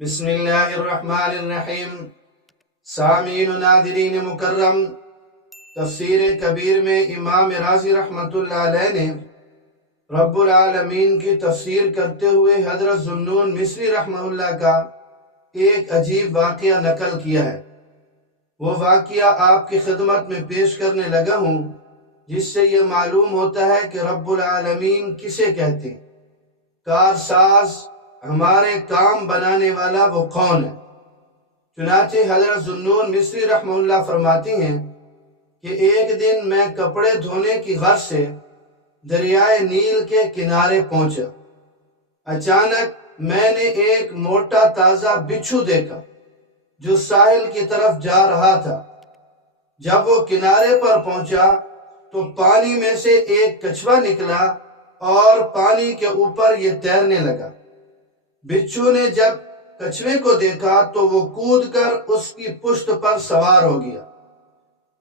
بسم اللہ الرحمن الرحیم۔ سامعین و ناظرین مکرم، تفسیر کبیر میں امام رازی رحمۃ اللہ علیہ نے رب العالمین کی تفسیر کرتے ہوئے حضرت ذوالنون مصری رحمہ اللہ کا ایک عجیب واقعہ نقل کیا ہے۔ وہ واقعہ آپ کی خدمت میں پیش کرنے لگا ہوں، جس سے یہ معلوم ہوتا ہے کہ رب العالمین کسے کہتے ہیں، کارساز، ہمارے کام بنانے والا وہ کون ہے۔ چنانچہ حضرت ذوالنون مصری رحمہ اللہ فرماتی ہیں کہ ایک دن میں کپڑے دھونے کی غرض سے دریائے نیل کے کنارے پہنچا۔ اچانک میں نے ایک موٹا تازہ بچھو دیکھا جو ساحل کی طرف جا رہا تھا۔ جب وہ کنارے پر پہنچا تو پانی میں سے ایک کچھوا نکلا اور پانی کے اوپر یہ تیرنے لگا۔ بچھو نے جب کچھوے کو دیکھا تو وہ کود کر اس کی پشت پر سوار ہو گیا۔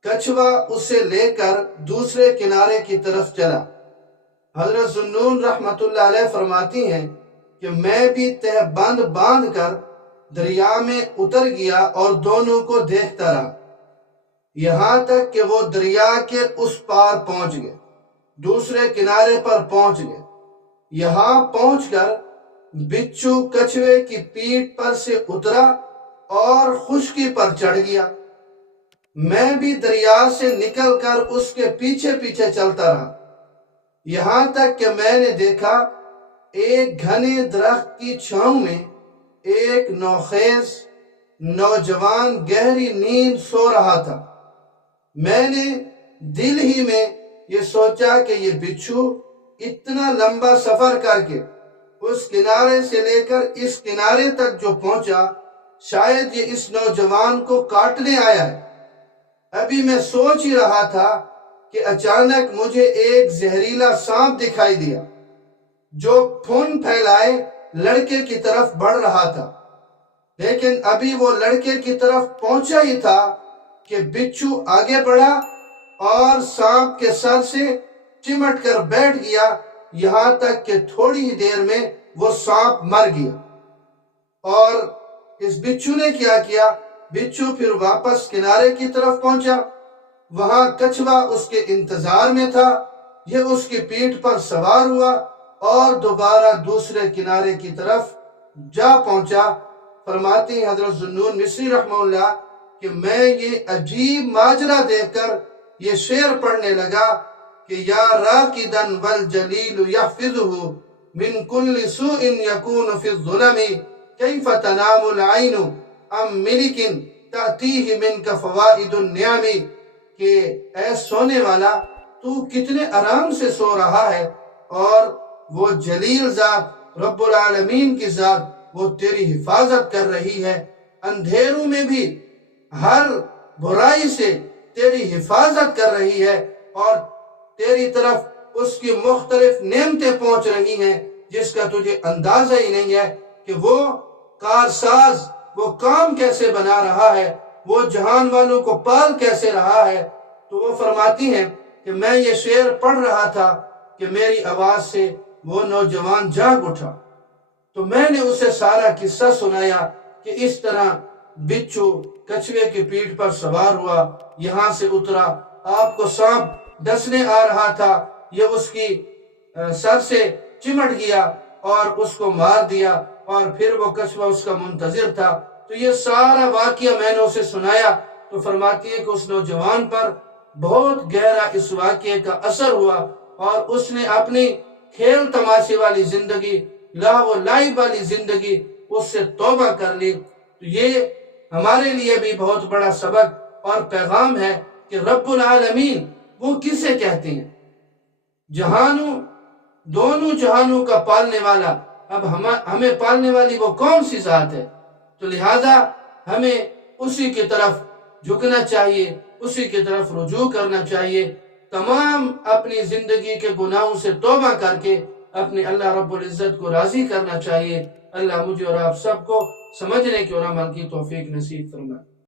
کچھوا اسے لے کر دوسرے کنارے کی طرف چلا۔ حضرت ذوالنون رحمۃ اللہ علیہ فرماتی ہیں کہ میں بھی تہ بند باندھ کر دریا میں اتر گیا اور دونوں کو دیکھتا رہا، یہاں تک کہ وہ دریا کے اس پار پہنچ گئے، دوسرے کنارے پر پہنچ گئے۔ یہاں پہنچ کر بچھو کچھوے کی پیٹھ پر سے اترا اور خشکی پر چڑھ گیا۔ میں بھی دریا سے نکل کر اس کے پیچھے پیچھے چلتا رہا، یہاں تک کہ میں نے دیکھا ایک گھنے درخت کی چھاؤں میں ایک نوخیز نوجوان گہری نیند سو رہا تھا۔ میں نے دل ہی میں یہ سوچا کہ یہ بچھو اتنا لمبا سفر کر کے اس کنارے سے لے کر اس کنارے تک جو پہنچا، شاید یہ اس نوجوان کو کاٹنے آیا ہے۔ ابھی میں سوچ ہی رہا تھا کہ اچانک مجھے ایک زہریلا سانپ دکھائی دیا جو پھن پھیلائے لڑکے کی طرف بڑھ رہا تھا، لیکن ابھی وہ لڑکے کی طرف پہنچا ہی تھا کہ بچھو آگے بڑھا اور سانپ کے سر سے چمٹ کر بیٹھ گیا، یہاں تک کہ تھوڑی ہی دیر میں وہ سانپ مر گیا۔ اور اس بچھو نے کیا کیا؟ بچھو پھر واپس کنارے کی طرف پہنچا، وہاں کچھوا اس کے انتظار میں تھا۔ یہ اس کی پیٹھ پر سوار ہوا اور دوبارہ دوسرے کنارے کی طرف جا پہنچا۔ فرماتے ہیں حضرت ذوالنون مصری رحمہ اللہ کہ میں یہ عجیب ماجرا دیکھ کر یہ شعر پڑھنے لگا کہ یا راکدن والجلیل یحفظہ من کل سوء یکون فی الظلم کیف تنام العین ام ملک تأتیہ منک فوائد النعم، کہ اے سونے والا، تو کتنے آرام سے سو رہا ہے اور وہ جلیل ذات رب العالمین کی ذات وہ تیری حفاظت کر رہی ہے، اندھیروں میں بھی ہر برائی سے تیری حفاظت کر رہی ہے اور تیری طرف اس کی مختلف نعمتیں پہنچ رہی ہیں جس کا تجھے اندازہ ہی نہیں ہے کہ وہ کارساز وہ کام کیسے بنا رہا ہے، وہ جہان والوں کو پال کیسے رہا ہے۔ تو وہ فرماتی ہیں کہ میں یہ شعر پڑھ رہا تھا کہ میری آواز سے وہ نوجوان جاگ اٹھا، تو میں نے اسے سارا قصہ سنایا کہ اس طرح بچھو کچھوے کی پیٹھ پر سوار ہوا، یہاں سے اترا، آپ کو سانپ ڈسنے آ رہا تھا، یہ اس کی سر سے چمٹ گیا اور اس کو مار دیا، اور پھر وہ کچھوا اس کا منتظر تھا۔ تو یہ سارا واقعہ میں نے اسے سنایا، تو فرماتی ہے کہ اس نوجوان پر بہت گہرا اس واقعے کا اثر ہوا اور اس نے اپنی کھیل تماشے والی زندگی، لاو و لائب والی زندگی، اس سے توبہ کر لی۔ تو یہ ہمارے لیے بھی بہت بڑا سبق اور پیغام ہے کہ رب العالمین وہ کسے کہتے ہیں، جہانوں دونوں جہانوں کا پالنے والا۔ اب ہمیں پالنے والی وہ کون سی ذات ہے؟ تو لہذا ہمیں اسی کی طرف جھکنا چاہیے، اسی کی طرف رجوع کرنا چاہیے، تمام اپنی زندگی کے گناہوں سے توبہ کر کے اپنے اللہ رب العزت کو راضی کرنا چاہیے۔ اللہ مجھے اور آپ سب کو سمجھنے کی اور عمل کی توفیق نصیب فرمائے۔